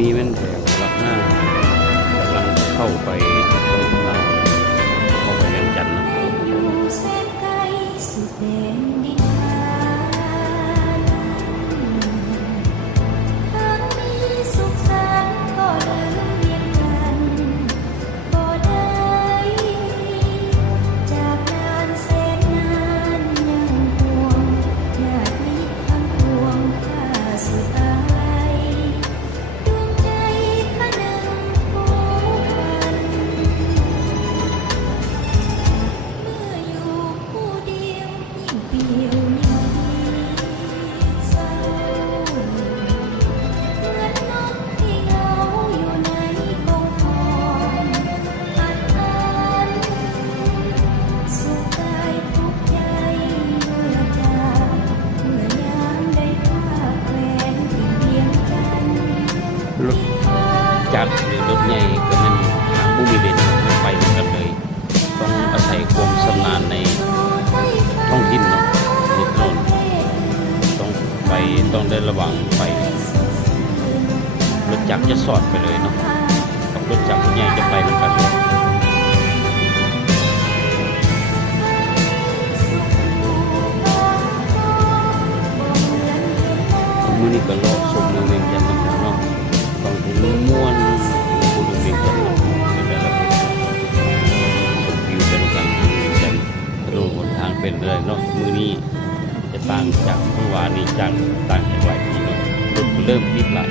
นี้แม่นแถวหลักห้ากำลังเข้าไปตรงนั้นเข้าไปเวียงจันทน์เนาะอยู่แสนไกลสุดแดนดินแดนหากมีสุขสันต์ก็ลืมเวียงจันทน์บ่ได้จากนานแสนนานยังห่วงญาติมิตรทั้งปวงข้าสุดอาลัยดวงใจข้าหนึ่งผูกพัน เมื่ออยู่ผู้เดียวยิ่งเปลี่ยวยิ่งเศร้าเหมือนนกที่เหงาอยู่ในกรงทองอัดอั้นสุขกายทุกข์ใจเมื่อจากเมื่อยามได้พลากแควนที่เวียงจันทน์รถจักรหรือรถใหญ่ก็แม่นทางบุมีเบนมันไปเหมือนกันเลย ต้องอาศัยความชำนาญในท้องถิ่นเนาะในถนนต้องได้ระวังไปรถจักรจะสอดไปเลยเนาะกับรถจักรใหญ่จะไปเหมือนกันเลยมื้อนี้ก็เลาะชมเมืองเวียงจันทน์เนาะฟังเพลงม่วนๆผู้ดูเวียงจันทน์เนาะได้รับชมวิวเป็นกันเวียงจันทน์โอ้หนทางเป็นเลยเนาะมื้อนี้จะต่างจากเมื่อวานนี้ต่างจากหลายทีเนาะรถเริ่มติดหลาย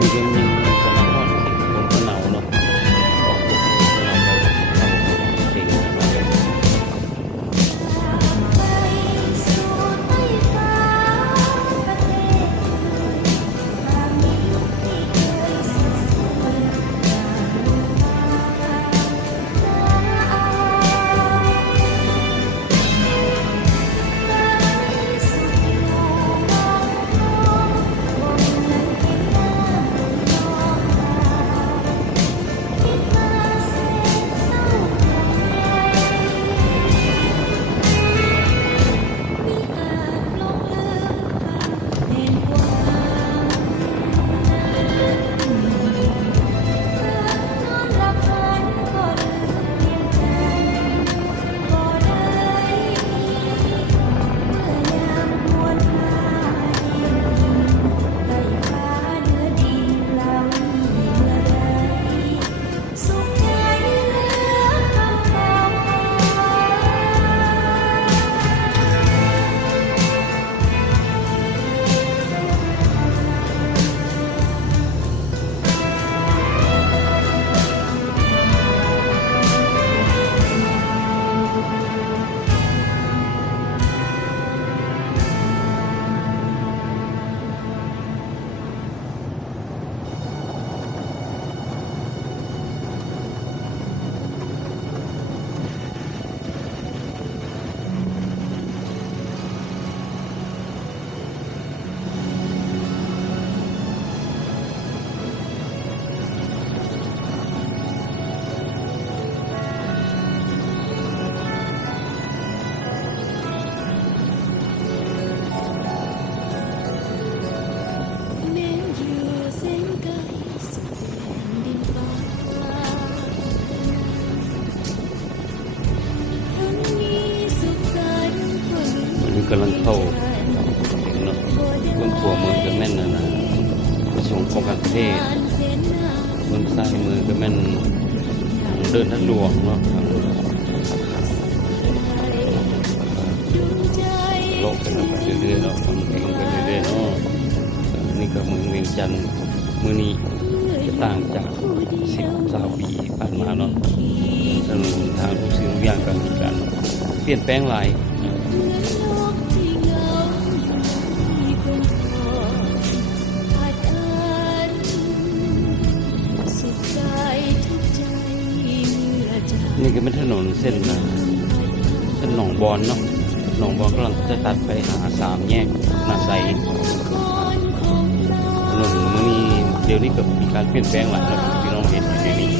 นี่ก็ยังกำลังทอดเข่งบนกระเหนาเนาะออกบนกระเหนาไปทำเข่งอะไรกำลังเข้าเนาะเมืองขัวเมืองก็แม่นนะกระทรวงป้องกันประเทศเมืองซ้ายมือก็แม่นเดินทางหลวงเนาะโลกเป็นไปเรื่อยๆเนาะฟังเพลงไปเรื่อยๆเนาะนี่ก็เมืองเวียงจันทน์มื้อนี้จะ ต่างจาก10-20 ปีผ่านมาเนาะถนนหนทางทุกสิ่งทุกอย่างก็มีการเปลี่ยนแปลงหลาย นี่ก็เป็นถนนเส้นหนองบอนเนาะหนองบอนกำลังจะตัดไปหา3 แยกนาไซถนนมื้อนี้เดี๋ยวนี้ก็มีการเปลี่ยนแปลงหลายแล้วพี่น้องเห็นอยู่ในนี้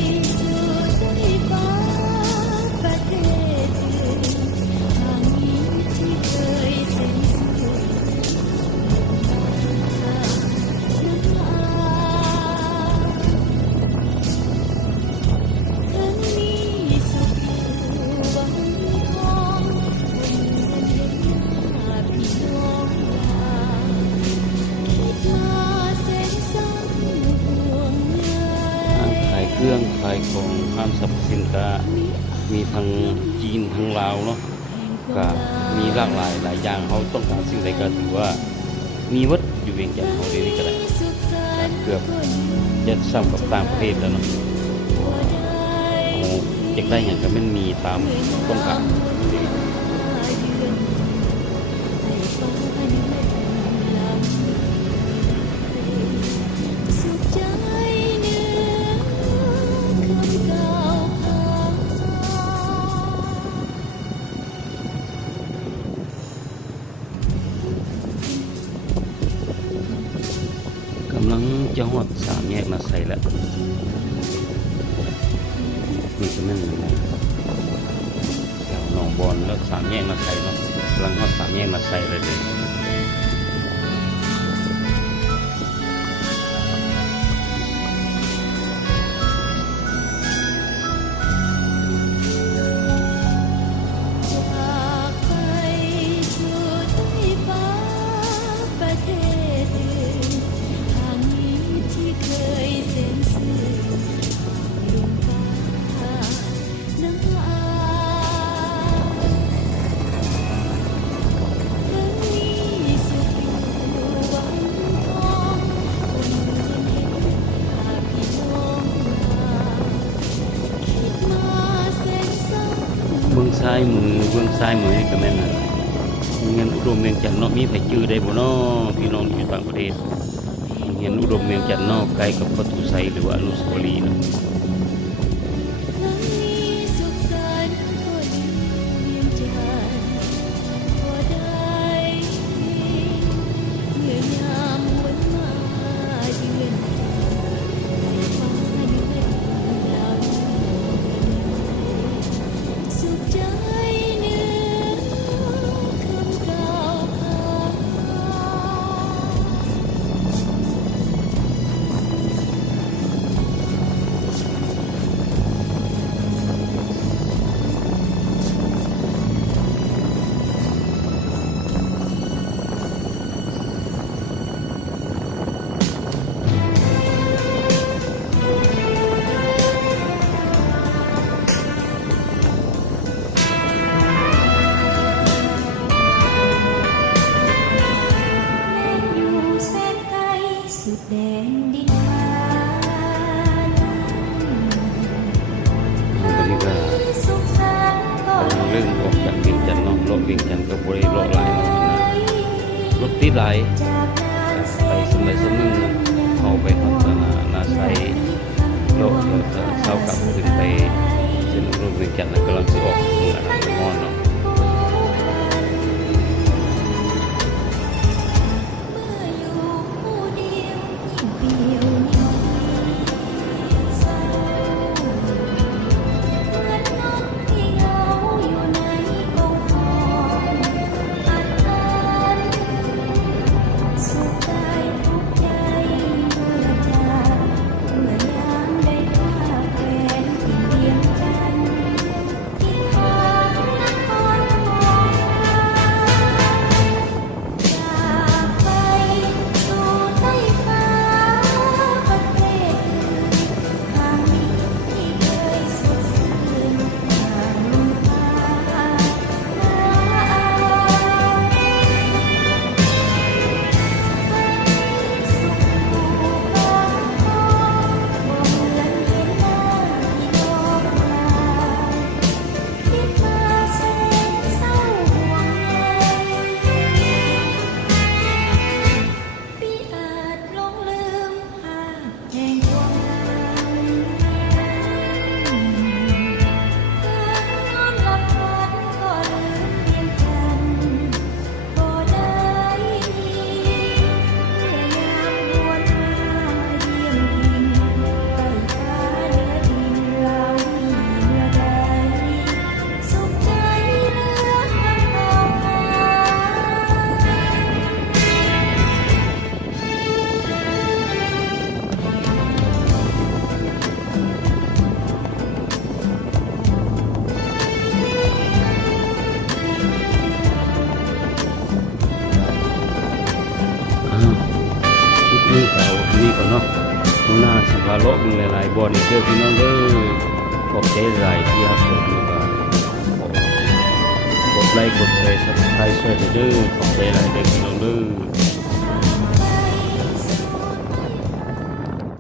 เครื่องขายของห้างสรรพสินค้ามีทั้งจีนทั้งลาวเนาะก็มีหลากหลายอย่างเขาต้องการสิ่งใดก็ถือว่ามีวัดอยู่เวียงจันทน์เขาเดี๋ยวนี้ก็ได้เกือบจะซ้ำกับต่างประเทศแล้วเนาะเขาอยากได้อย่างก็ไม่มีตามต้องการกำลังจะหอด3 แยกนาไซแล้วนี่ก็แม่นนะแถวหนองบอนแล้ว3 แยกนาไซเนาะกำลังหอด3 แยกนาไซเลยเบื้องซ้ายมือนี่ก็แม่นนะเงินอุดมเวียงจันทน์เนาะมีไผจื้อได้บ่เนาะพี่น้องอยู่ต่างประเทศเงินอุดมเวียงจันทน์เนาะใกล้กับประตูไซหรือว่าอนุสาวรีย์เนาะแดนดินฟ้า ตอนนี้ก็เรื่องออกจากเวียงจันทน์เนาะรถเวียงจันทน์ก็บ่ได้รถหลายเนาะรถติดหลายไปสมัยสมึงเข้าไปพัฒนาไซรถก็เช้ากลับขึ้นไปเส้นรถเวียงจันทน์กำลังสิออกเมืองอนาคตเนาะ ก่อนเนาะมื้อหน้าสิพาเลาะเบิ่งหลายๆบ่อนอีกเด้อพี่น้องเด้อขอบใจหลายที่รับชมแล้วก็กดไลค์กดแชร์ Subscribe ช่วยเด้อขอบใจหลายเด้อพี่น้องเด้อ